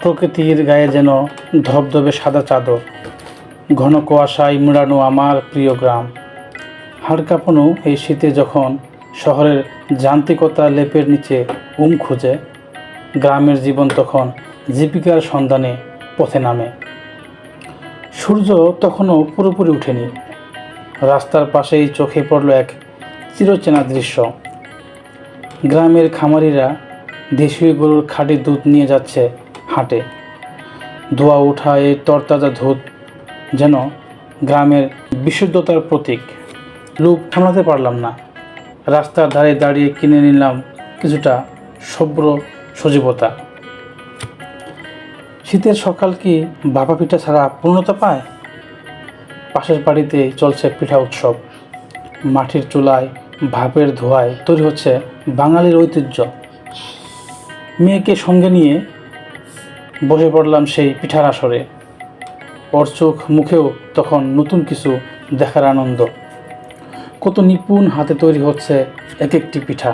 প্রকৃতির গায়ে যেন ধবধবে সাদা চাদর। ঘন কুয়াশায় মুড়ানো আমার প্রিয় গ্রাম। হাড় কাঁপানো এই শীতে যখন শহরের যান্ত্রিকতা লেপের নিচে উম খুঁজে, গ্রামের জীবন তখন জীবিকার সন্ধানে পথে নামে। সূর্য তখনও পুরোপুরি ওঠেনি। রাস্তার পাশেই চোখে পড়ল এক চিরচেনা দৃশ্য। গ্রামের খামারিরা দেশীয় গরুর খাঁটি দুধ নিয়ে যাচ্ছে হাটে। ধোয়া ওঠা এই তরতাজা দুধ যেন গ্রামের বিশুদ্ধতার প্রতীক। লোক সামলাতে পারলাম না। রাস্তার ধারে দাঁড়িয়ে কিনে নিলাম কিছুটা সভ্র সজীবতা। শীতের সকাল কি বাবা পিঠা ছাড়া পূর্ণতা পায়? পাশের বাড়িতে চলছে পিঠা উৎসব। মাটির চুলায় ভাপের ধোঁয়ায় তৈরি হচ্ছে বাঙালির ঐতিহ্য। মেয়েকে সঙ্গে নিয়ে বসে পড়লাম সেই পিঠার আসরে। ওর চোখ মুখেও তখন নতুন কিছু দেখার আনন্দ। কত নিপুণ হাতে তৈরি হচ্ছে এক একটি পিঠা।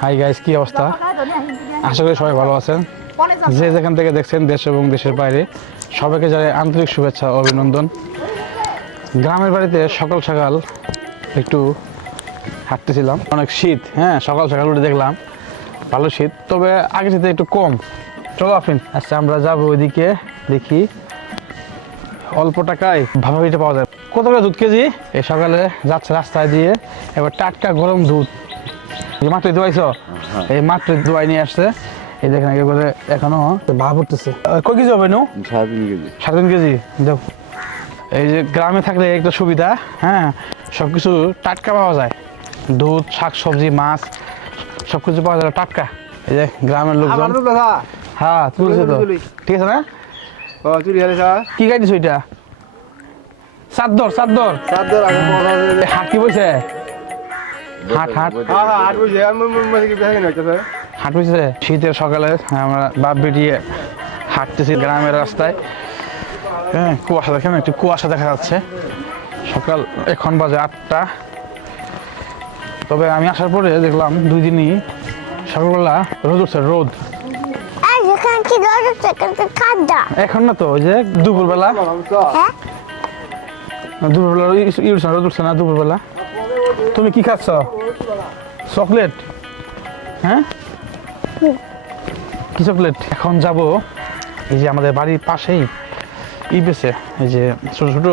হাই গাইস কি অবস্থা? আশা করি সবাই ভালো আছেন। যে যেখান থেকে দেখছেন দেশ এবং দেশের বাইরে, সবাইকে জানাই আন্তরিক শুভেচ্ছা অভিনন্দন। গ্রামের বাড়িতে সকাল সকাল একটু হাঁটতেছিলাম। অনেক শীত হ্যাঁ সকাল সকাল উঠে দেখলাম ভালো শীত তবে আগে শীতে একটু কম। চলো আফিন আচ্ছা আমরা যাব ওইদিকে দেখি অল্প টাকায় ভাবা পিঠা পাওয়া যায়। কত করে দুধ কেজি? এই সকালে যাচ্ছে রাস্তায় দিয়ে এবার টাটকা গরম দুধ। এই মাত্র দোয়াইছ? এই মাত্র দোয়াই নিয়ে আসছে। এই দেখেন একেবারে এখনও ভাব উঠতেছে। কয় কেজি হবে নু? সাড়ে তিন কেজি। সাড়ে তিন কেজি দেখ এই যে গ্রামে থাকলে একটা সুবিধা হ্যাঁ? সব কিছু টাটকা পাওয়া যায়। দুধ শাক সবজি মাছ সব কিছু পাওয়া যায় টাটকা। এই যে গ্রামের লোকজন। কথা হ্যাঁ তুলছে তো। ঠিক আছে না? কি গাইছিস সাদ্দর চার আগে পড়া হাট কি বইছে? হাট হাট না স্যার। হাট বইছে? শীতের সকালে আমরা বাপ বেরিয়ে হাঁটতেছি গ্রামের রাস্তায়। হ্যাঁ কুয়াশা দেখেন একটু কুয়াশা দেখা যাচ্ছে। সকাল এখন বাজে আটটা। তবে আমি আসার পরে দেখলাম দুই দিনই সকালবেলা রোদ উঠছে রোদ। এখন না তো ওই যে দুপুরবেলা। হ্যাঁ? দুপুরবেলা ই- ই না, রোদ উঠছে না দুপুরবেলা? তুমি কি খাচ্ছ? চকলেট? হ্যাঁ? কি চকলেট? এখন যাব। এই যে আমাদের বাড়ির পাশেই। ই বেছে এই যে ছোট ছোট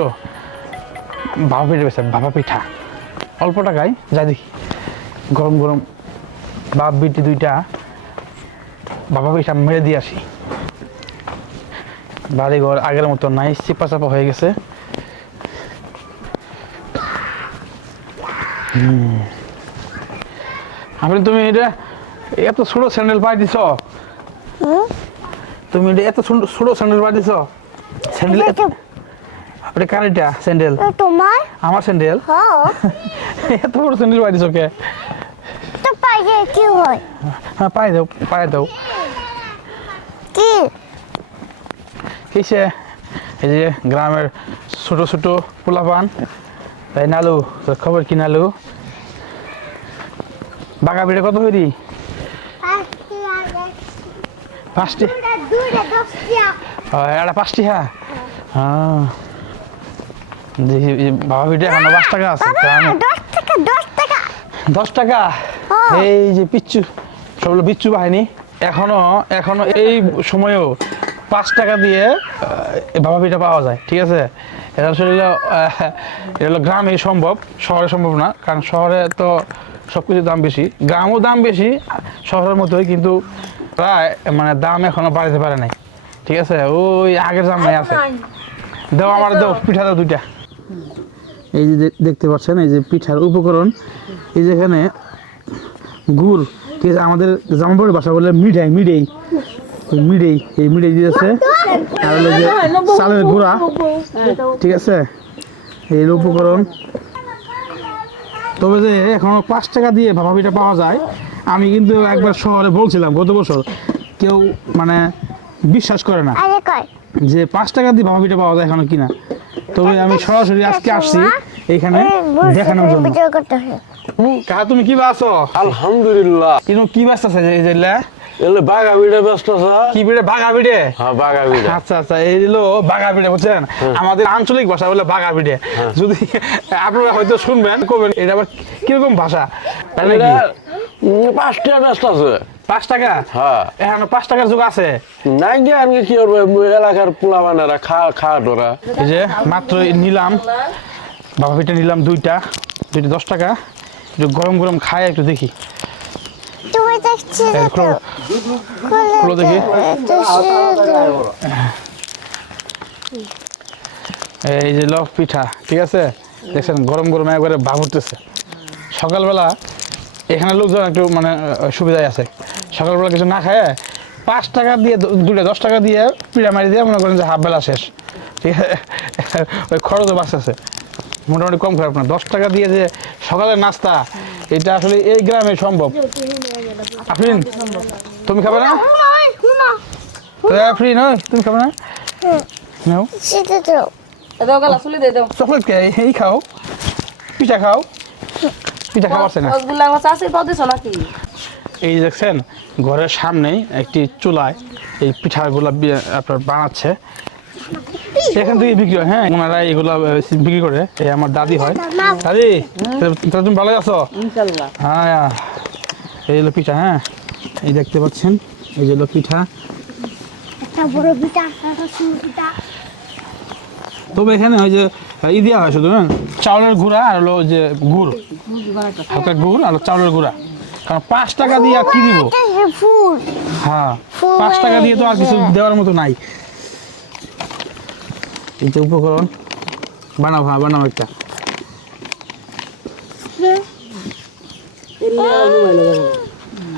ভাপা পিঠা বেছে ভাপা পিঠা। অল্প টাকায় যাই দেখি। গরম গরম বাপ বিটি দুইটা ভাপা পিঠা মেরে দিয়ে আসি। বাড়িঘর আগের মতো নাই চিপা চাপা হয়ে গেছে। আপনি তুমি এটা এত ছোট স্যান্ডেল পাই দিছ? তুমি এটা এত ছোট ছোট স্যান্ডেল পাই দিছ? স্যান্ডেল আপনি কার এটা স্যান্ডেল তোমার? আমার স্যান্ডেল হ্যাঁ এত বড় স্যান্ডেল পাই দিছ কে? তো পাইলে কি হয়? হ্যাঁ পাই দাও পাই দাও। কি? কিসে? এই যে গ্রামের ছোট ছোট পোলাপান। তাই নালু তোর খবর কি নালু? বাঁকা পিঠে কত হইরি? পাঁচটি পাঁচটি হ্যাঁ। হ্যাঁ বাবা এখনও পাঁচ টাকা আছে গ্রামে দশ টাকা দশ। এই যে পিচ্ছু সবগুলো বিচ্ছু বাহিনী এখনও এখনও এই সময়েও পাঁচ টাকা দিয়ে বাবা পিঠা পাওয়া যায় ঠিক আছে? এটা আসলে এটা হলো গ্রামে সম্ভব শহরে সম্ভব না কারণ শহরে তো সব কিছুর দাম বেশি। গ্রামও দাম বেশি শহরের মতোই কিন্তু প্রায় মানে দাম এখনও বাড়াতে পারে নাই ঠিক আছে? ওই আগের দাম নাই আছে। দাও আমার দাও। পিঠা দাও দুইটা। এই যে দেখতে পাচ্ছেন এই যে পিঠার উপকরণ। এই যেখানে গুড় ঠিক আছে আমাদের জামাপুরের ভাষা বলে মিঠাই মিডেই এই মিডেই এই মিডেই দিয়েছে আর হলো যে চালের গুঁড়া ঠিক আছে? এই উপকরণ। তবে যে এখনও পাঁচ টাকা দিয়ে ভাপা পিঠা পাওয়া যায় আমি কিন্তু একবার শহরে বলছিলাম গত বছর কেউ মানে বিশ্বাস করে না। আরে কয়? যে পাঁচ টাকা দিয়ে ভাপা পিঠা পাওয়া যায় এখনও কিনা। তবে আমি সরাসরি আজকে আসছি এইখানে দেখানোর জন্য। হয় কাকা তুমি কি আছো আলহামদুলিল্লাহ। কিন্তু কি ব্যস্ত আছে এই এলে বাগা বিড়ে ব্যস্ত কি বিড়ে? বাঘা বিড়ে হ্যাঁ বাগা বিড়ে আচ্ছা আচ্ছা এই হলো বাঘা পিঠে বুঝছেন আমাদের আঞ্চলিক ভাষা বলে বাঘা বিড়ে যদি আপনারা হয়তো শুনবেন কবেন এটা আবার কীরকম ভাষা? নাকি? পাঁচটা ব্যস্ত আছে। পাঁচ টাকা? হ্যাঁ। এখন পাঁচ টাকার যুগ আছে। নাই গিয়ে আনকে কি করবে? এলাকার পোলা বানারা খা খা ডোরা এই যে মাত্র নিলাম। বাবা পিঠে নিলাম দুইটা দুইটা দশ টাকা। একটু গরম গরম খায় একটু দেখি। এই দেখি। যে লভ পিঠা ঠিক আছে? দেখছেন গরম গরম একবারে ভাব উঠতেছে। সকালবেলা এখানে লোকজন একটু মানে সুবিধায় আছে। সকালবেলা কিছু না খায় পাঁচ টাকা দিয়ে দুটা দশ টাকা দিয়ে পিঠা মারি দিয়ে মনে করেন যে হাফ বেলা শেষ ঠিক আছে ওই খরচও বাঁচতেছে মোটামুটি কম খারাপ না দশ টাকা দিয়ে যে সকালের নাস্তা এটা আসলে এই গ্রামে সম্ভব আফরিন তুমি খাবে না আফরিন ওই তুমি খাবে না চকলেট কে এই খাও পিঠা খাও পিঠা খাওয়া আছে না এই দেখছেন ঘরের সামনেই একটি চুলায় এই পিঠাগুলো আপনার বানাচ্ছে। এখান থেকে বিক্রি হয় হ্যাঁ ওনারা এগুলো বিক্রি করে। এই আমার দাদি হয়। দাদি তুমি ভালো আছো? হ্যাঁ এই হলো পিঠা হ্যাঁ। এই দেখতে পাচ্ছেন এই যে হলো পিঠা। একটা বড় পিঠা একটা ছোট পিঠা। তবে এখানে ওই যে ই দেওয়া হয় শুধু চাউলের গুঁড়া আর হলো যে গুড়। হালকা গুড় আর চাউলের গুঁড়া। কারণ পাঁচ টাকা দিয়ে আর কি দিব? হ্যাঁ পাঁচ টাকা দিয়ে তো আর কিছু দেওয়ার মতো নাই। এই যে উপকরণ বানাও হ্যাঁ বানাও একটা।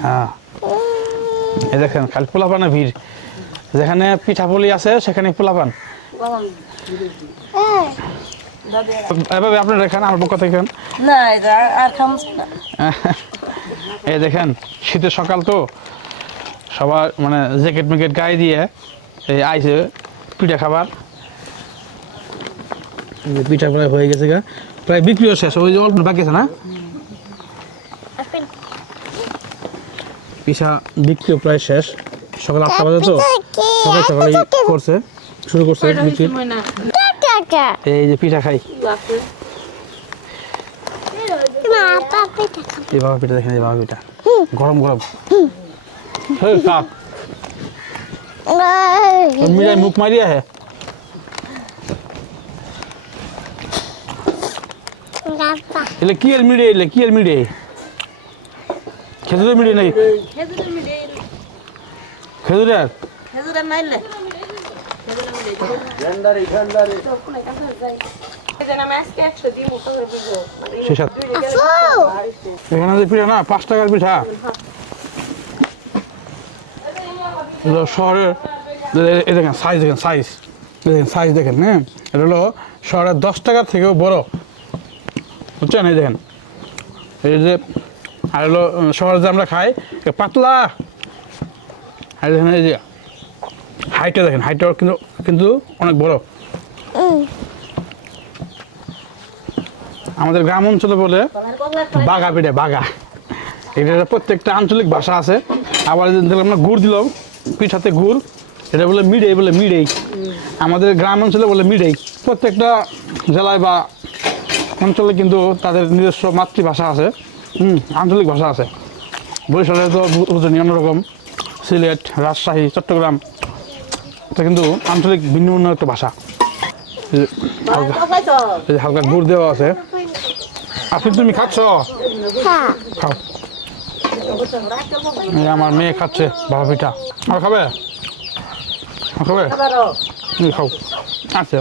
হ্যাঁ। এই দেখেন খালি পোলাপানের ভিড়। যেখানে পিঠাপুলি আছে সেখানে পোলাপান। এভাবে আপনারা খান আমার পক্ষ থেকে খান। না আর- না। এই দেখেন শীতের সকাল তো। সবার মানে জ্যাকেট ম্যাকেট গায়ে দিয়ে এই আইসে পিঠা খাবার। পিঠা প্রায় হয়ে গেছে গা। প্রায় বিক্রিও শেষ ওই যে অল্প বাকি আছে না? পিঠা বিক্রিও প্রায় শেষ। সকাল আটটা বাজে তো সকাল সকালে করছে শুরু করছে বিক্রি। এই যে পিঠা খাই। এই বাবা পিঠা দেখেন এই বাবা পিঠা। গরম গরম। মিরাই মুখ মারিয়া হে এলে কি এর মিড়ে এলে কি এর মিড়ে? খেজুরের মিড়ে নাকি? খেজুরের মিলে খেজুরের? খেজুরের নাইলে আমি আজকে এখানে যে পিঠা না, পাঁচ টাকার পিঠা। শহরের এ- এ দেখেন সাইজ দেখেন সাইজ দেখেন সাইজ দেখেন হ্যাঁ? এটা হলো শহরের দশ টাকার থেকেও বড়। বুঝছেন? এই দেখেন। এই যে, আর হলো, শহরে যে আমরা খাই পাতলা। আর দেখেন, এই যে হাইটটা দেখেন হাইটটা কিন্তু কিন্তু অনেক বড়। আমাদের গ্রাম অঞ্চলে বলে বাঘা পিঠে, বাঘা। এটা প্রত্যেকটা আঞ্চলিক ভাষা আছে। আবার আমরা গুড় দিলাম, পিঠাতে গুড়। এটা বলে মিড়েই বলে মিড়েই। আমাদের গ্রাম অঞ্চলে বলে মিড়েই। প্রত্যেকটা জেলায় বা অঞ্চলে কিন্তু তাদের নিজস্ব মাতৃভাষা আছে। হুম, আঞ্চলিক ভাষা আছে। বরিশালে তো বুঝনি অন্যরকম। সিলেট, রাজশাহী, চট্টগ্রাম। এটা কিন্তু আঞ্চলিক ভিন্ন ভিন্ন একটা ভাষা হালকা গুড় দেওয়া আছে। আপনি তুমি খাচ্ছ? হ্যাঁ। খাও। এই আমার মেয়ে খাচ্ছে বাবা পিঠা আর খাবে? আর খাবে? তুমি খাও। আচ্ছা